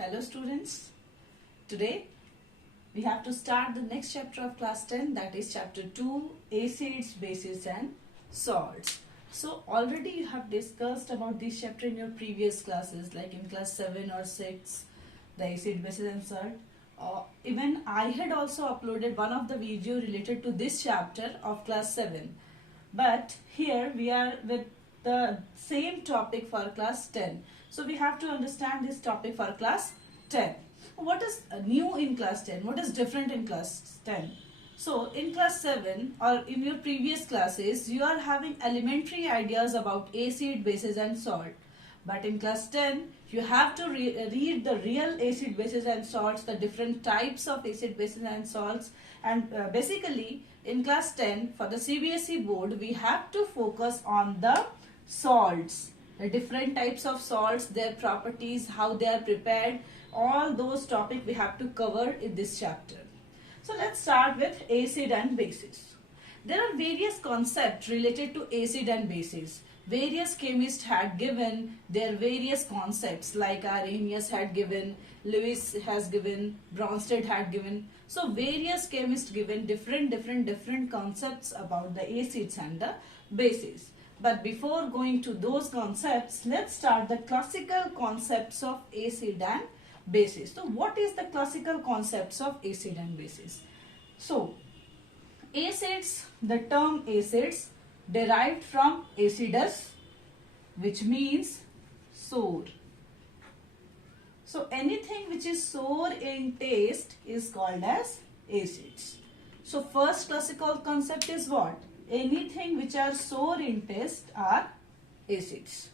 Hello students, today we have to start the next chapter of class 10, that is chapter 2, acids, bases and salts. So already you have discussed about this chapter in your previous classes, like in class 7 or 6, the acid, bases and salt. Even I had also uploaded one of the video related to this chapter of class 7. But here we are with the same topic for class 10. So we have to understand this topic for class 10. What is new in class 10? What is different in class 10? So in class 7 or in your previous classes, you are having elementary ideas about acid, bases and salt. But in class 10, you have to read the real acid, bases and salts, the different types of acid, bases and salts. And basically, in class 10, for the CBSE board, we have to focus on the salts. The different types of salts, their properties, how they are prepared, all those topics we have to cover in this chapter. So let's start with acid and bases. There are various concepts related to acid and bases. Various chemists had given their various concepts, like Arrhenius had given, Lewis has given, Bronsted had given. So various chemists given different concepts about the acids and the bases. But before going to those concepts, let's start the classical concepts of acid and bases. So what is the classical concepts of acid and bases? So acids, the term acids derived from acidus, which means sour. So anything which is sour in taste is called as acids. So first classical concept is what? Anything which are sour in taste are acids.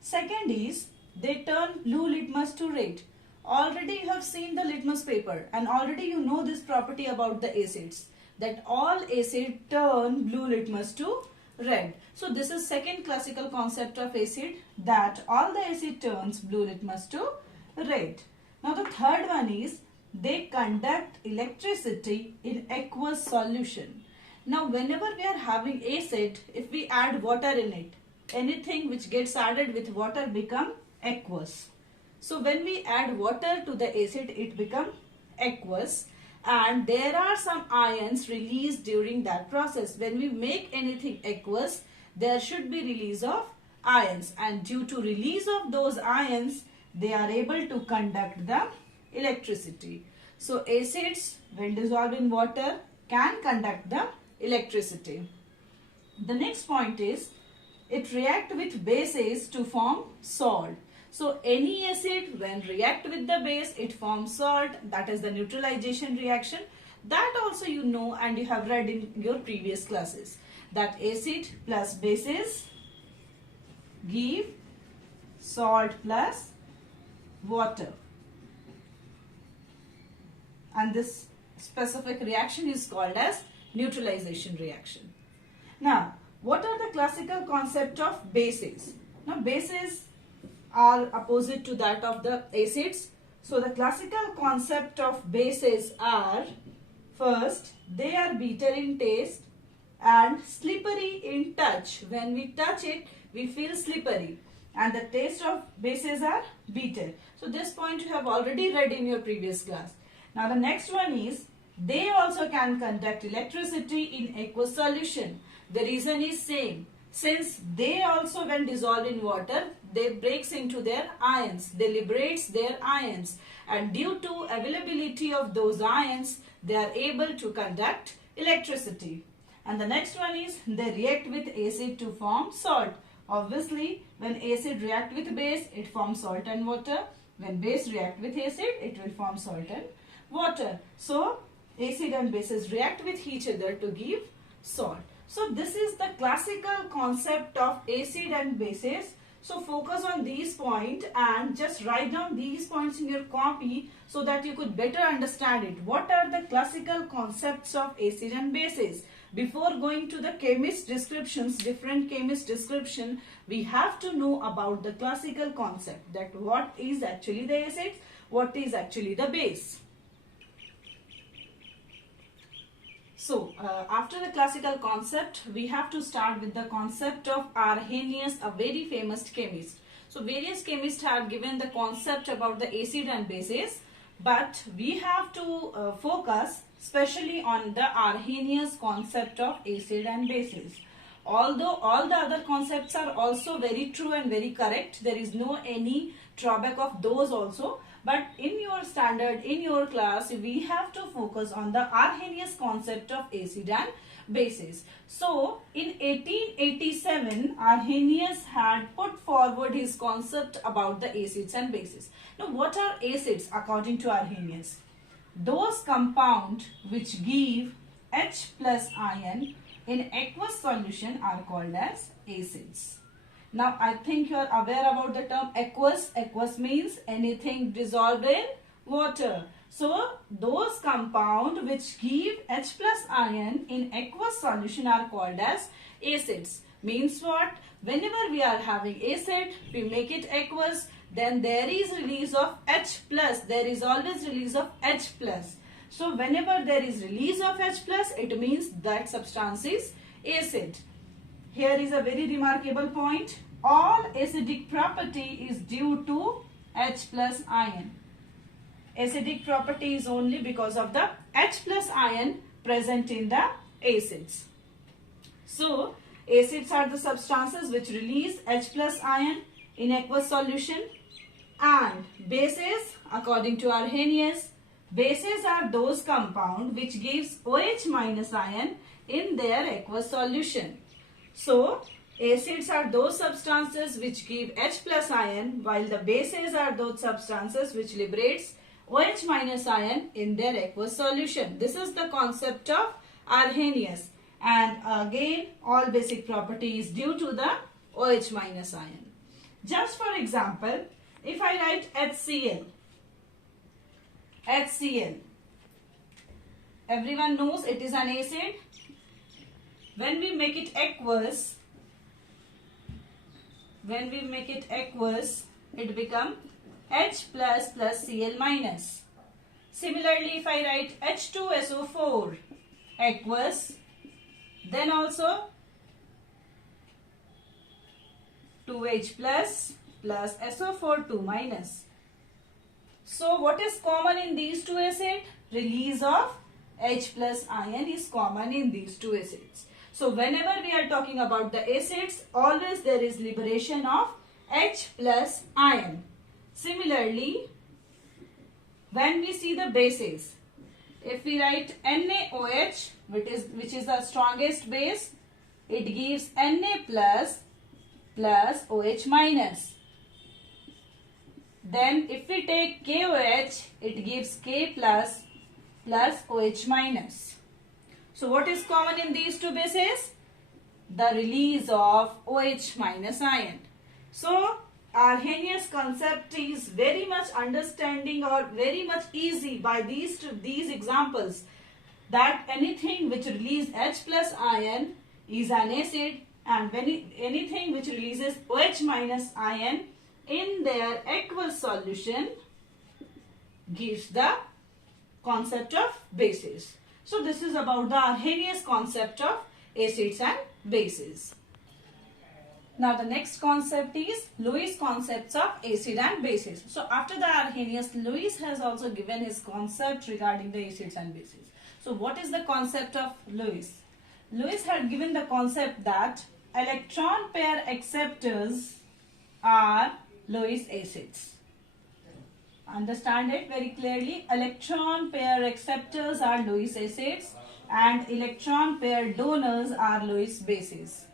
Second is they turn blue litmus to red. Already you have seen the litmus paper and already you know this property about the acids, that all acid turn blue litmus to red. So this is second classical concept of acid, that all the acid turns blue litmus to red. Now the third one is they conduct electricity in aqueous solution. Now whenever we are having acid, if we add water in it, anything which gets added with water become aqueous. So when we add water to the acid, it becomes aqueous, and there are some ions released during that process. When we make anything aqueous, there should be release of ions, and due to release of those ions, they are able to conduct the electricity. So acids, when dissolved in water, can conduct the electricity. The next point is it reacts with bases to form salt. So any acid when react with the base, it forms salt, that is the neutralization reaction. That also you know and you have read in your previous classes, that acid plus bases give salt plus water. And this specific reaction is called as neutralization reaction. Now, what are the classical concept of bases? Now, bases are opposite to that of the acids. So, the classical concept of bases are, first, they are bitter in taste and slippery in touch. When we touch it, we feel slippery. And the taste of bases are bitter. So, this point you have already read in your previous class. Now, the next one is, they also can conduct electricity in aqueous solution. The reason is same. Since they also when dissolved in water, they breaks into their ions. They liberates their ions. And due to availability of those ions, they are able to conduct electricity. And the next one is they react with acid to form salt. Obviously, when acid react with base, it forms salt and water. When base react with acid, it will form salt and water. So, acid and bases react with each other to give salt. So this is the classical concept of acid and bases. So focus on these points and just write down these points in your copy so that you could better understand it. What are the classical concepts of acid and bases? Before going to the chemist descriptions, different chemist description, we have to know about the classical concept, that what is actually the acid, what is actually the base. So, after the classical concept, we have to start with the concept of Arrhenius, a very famous chemist. So various chemists have given the concept about the acid and bases, but we have to focus specially on the Arrhenius concept of acid and bases. Although all the other concepts are also very true and very correct, there is no any drawback of those also. But in your standard, in your class, we have to focus on the Arrhenius concept of acid and bases. So, in 1887, Arrhenius had put forward his concept about the acids and bases. Now, what are acids according to Arrhenius? Those compounds which give H plus ion in aqueous solution are called as acids. Now, I think you are aware about the term aqueous. Aqueous means anything dissolved in water. So, those compounds which give H plus ion in aqueous solution are called as acids. Means what? Whenever we are having acid, we make it aqueous, then there is release of H plus. There is always release of H plus. So, whenever there is release of H plus, it means that substance is acid. Here is a very remarkable point. All acidic property is due to H plus ion. Acidic property is only because of the H plus ion present in the acids. So, acids are the substances which release H plus ion in aqueous solution, and bases, according to Arrhenius, bases are those compounds which gives OH minus ion in their aqueous solution. So, acids are those substances which give H plus ion, while the bases are those substances which liberates OH minus ion in their aqueous solution. This is the concept of Arrhenius. And again, all basic property is due to the OH minus ion. Just for example, if I write HCl, HCl, everyone knows it is an acid. When we make it aqueous, it becomes H plus plus Cl minus. Similarly, if I write H2SO4 aqueous, then also 2H plus plus SO4 2 minus. So, what is common in these two acids? Release of H plus ion is common in these two acids. So, whenever we are talking about the acids, always there is liberation of H plus ion. Similarly, when we see the bases, if we write NaOH, which is the strongest base, it gives Na plus plus OH minus. Then if we take KOH, it gives K plus plus OH minus. So what is common in these two bases? The release of OH minus ion. So Arrhenius concept is very much understanding or very much easy by these examples, that anything which releases H plus ion is an acid, and anything which releases OH minus ion in their aqueous solution gives the concept of bases. So this is about the Arrhenius concept of acids and bases. Now the next concept is Lewis concepts of acid and bases. So after the Arrhenius, Lewis has also given his concept regarding the acids and bases. So what is the concept of Lewis? Lewis had given the concept that electron pair acceptors are Lewis acids. Understand it very clearly. Electron pair acceptors are Lewis acids and electron pair donors are Lewis bases.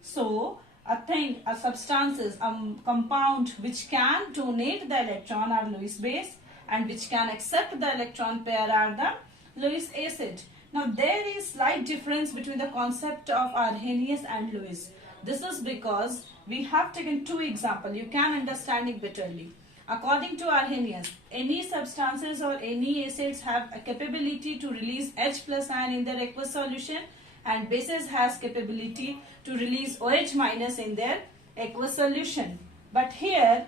So a substances, a compound which can donate the electron are Lewis base, and which can accept the electron pair are the Lewis acid. Now there is slight difference between the concept of Arrhenius and Lewis. This is because we have taken two examples. You can understand it betterly. According to Arrhenius, any substances or any acids have a capability to release H plus ion in their aqueous solution, and bases has capability to release OH minus in their aqueous solution. But here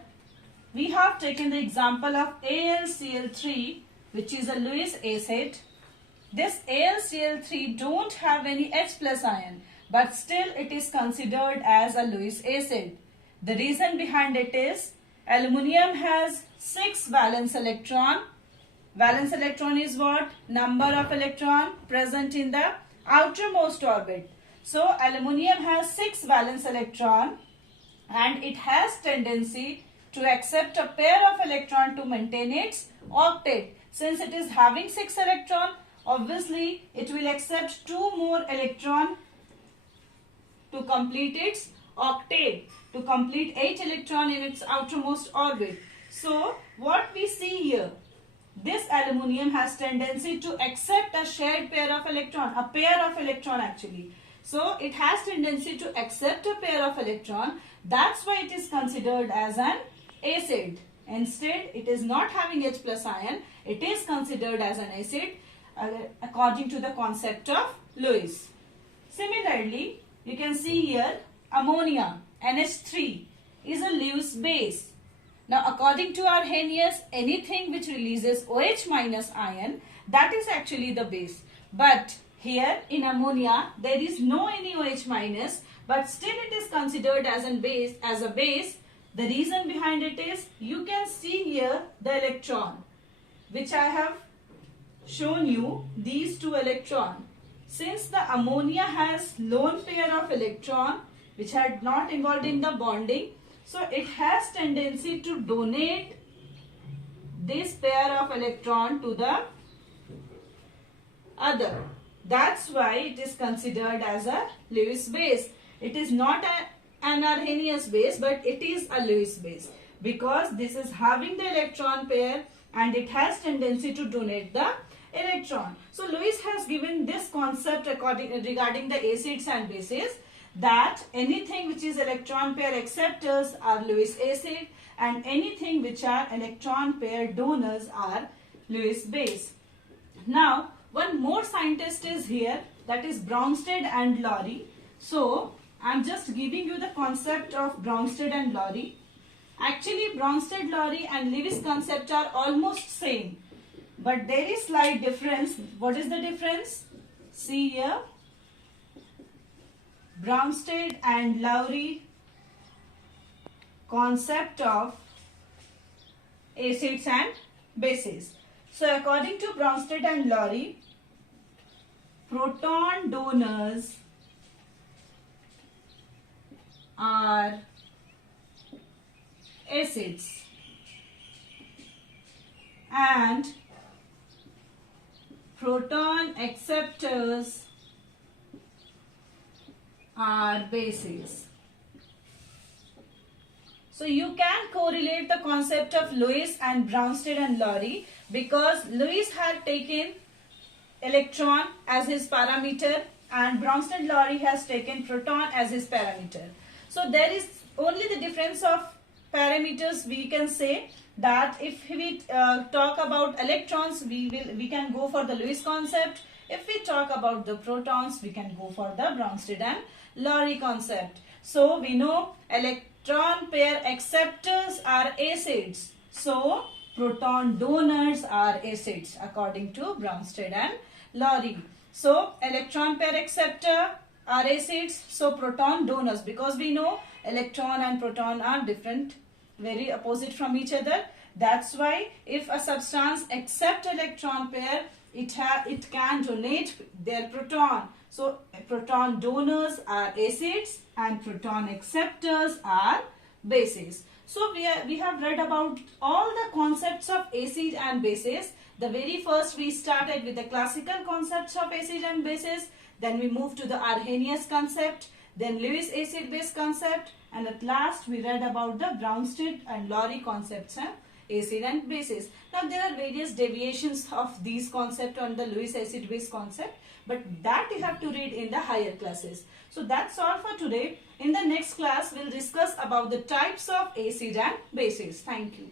we have taken the example of AlCl3, which is a Lewis acid. This AlCl3 don't have any H plus ion, but still it is considered as a Lewis acid. The reason behind it is aluminium has 6 valence electron. Valence electron is what? Number of electron present in the outermost orbit. So aluminium has 6 valence electron and it has tendency to accept a pair of electron to maintain its octet. Since it is having 6 electron, obviously it will accept 2 more electron to complete its octet, to complete 8 electron in its outermost orbit. So what we see here, this aluminium has tendency to accept a shared pair of electron, a pair of electron actually. So it has tendency to accept a pair of electron. That's why it is considered as an acid. Instead, it is not having H plus ion. It is considered as an acid according to the concept of Lewis. Similarly, you can see here ammonia, NH3, is a Lewis base. Now, according to Arrhenius, anything which releases OH minus ion, that is actually the base. But here in ammonia, there is no any OH minus, but still it is considered as a base. The reason behind it is, you can see here the electron, which I have shown you, these 2 electrons. Since the ammonia has lone pair of electron, which had not involved in the bonding, so it has tendency to donate this pair of electron to the other. That's why it is considered as a Lewis base. It is not an Arrhenius base, but it is a Lewis base because this is having the electron pair and it has tendency to donate the electron. So Lewis has given this concept regarding the acids and bases, that anything which is electron pair acceptors are Lewis acid and anything which are electron pair donors are Lewis base. Now, one more scientist is here, that is Bronsted and Lowry. So, I am just giving you the concept of Bronsted and Lowry. Actually, Bronsted, Lowry and Lewis concept are almost same. But there is slight difference. What is the difference? See here. Bronsted and Lowry concept of acids and bases. So according to Bronsted and Lowry, proton donors are acids and proton acceptors are bases. So you can correlate the concept of Lewis and Bronsted and Lowry because Lewis had taken electron as his parameter and Bronsted Lowry has taken proton as his parameter. So there is only the difference of parameters. We can say that if we talk about electrons, we can go for the Lewis concept. If we talk about the protons, we can go for the Bronsted and Lowry concept. So we know electron pair acceptors are acids. So proton donors are acids according to Bronsted and Lowry. So electron pair acceptor are acids. So proton donors, because we know electron and proton are different, very opposite from each other. That's why if a substance accepts electron pair, it can donate their proton. So proton donors are acids and proton acceptors are bases. So we have read about all the concepts of acid and bases. The very first we started with the classical concepts of acid and bases. Then we moved to the Arrhenius concept. Then Lewis acid base concept. And at last we read about the Bronsted and Lowry concepts of acid and bases. Now there are various deviations of these concepts on the Lewis acid base concept. But that you have to read in the higher classes. So that's all for today. In the next class, we'll discuss about the types of acid and bases. Thank you.